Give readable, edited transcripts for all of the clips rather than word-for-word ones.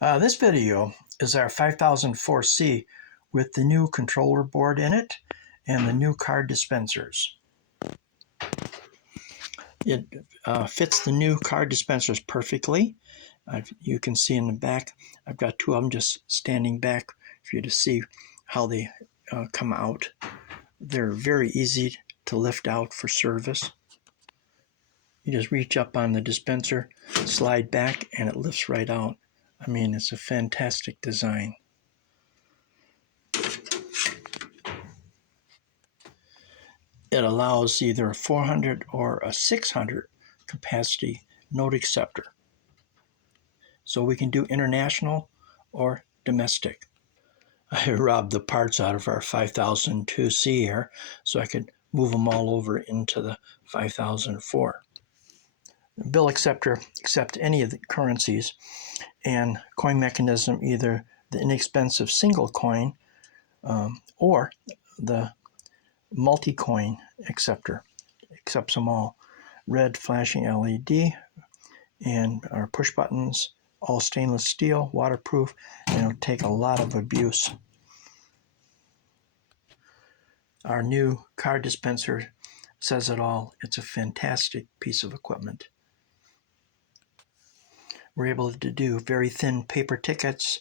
This video is our 5004C with the new controller board in it and the new card dispensers. It fits the new card dispensers perfectly. You can see in the back, I've got two of them just standing back for you to see how they come out. They're very easy to lift out for service. You just reach up on the dispenser, slide back, and it lifts right out. I mean, it's a fantastic design. It allows either a 400 or a 600 capacity note acceptor. So we can do international or domestic. I robbed the parts out of our 5002C here so I could move them all over into the 5004. The bill acceptor accepts any of the currencies, and coin mechanism, either the inexpensive single coin or the multi-coin acceptor, accepts them all. Red flashing LED, and our push buttons, all stainless steel, waterproof, and it'll take a lot of abuse. Our new card dispenser says it all. It's a fantastic piece of equipment. We're able to do very thin paper tickets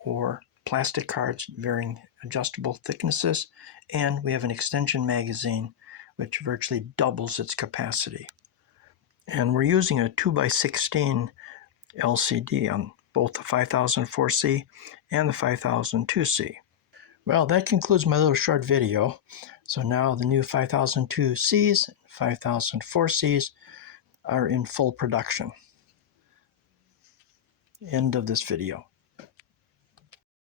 or plastic cards, varying adjustable thicknesses, and we have an extension magazine which virtually doubles its capacity. And we're using a 2x16 LCD on both the 5004C and the 5002C. Well, that concludes my little short video. So now the new 5002Cs and 5004Cs are in full production. End of this video.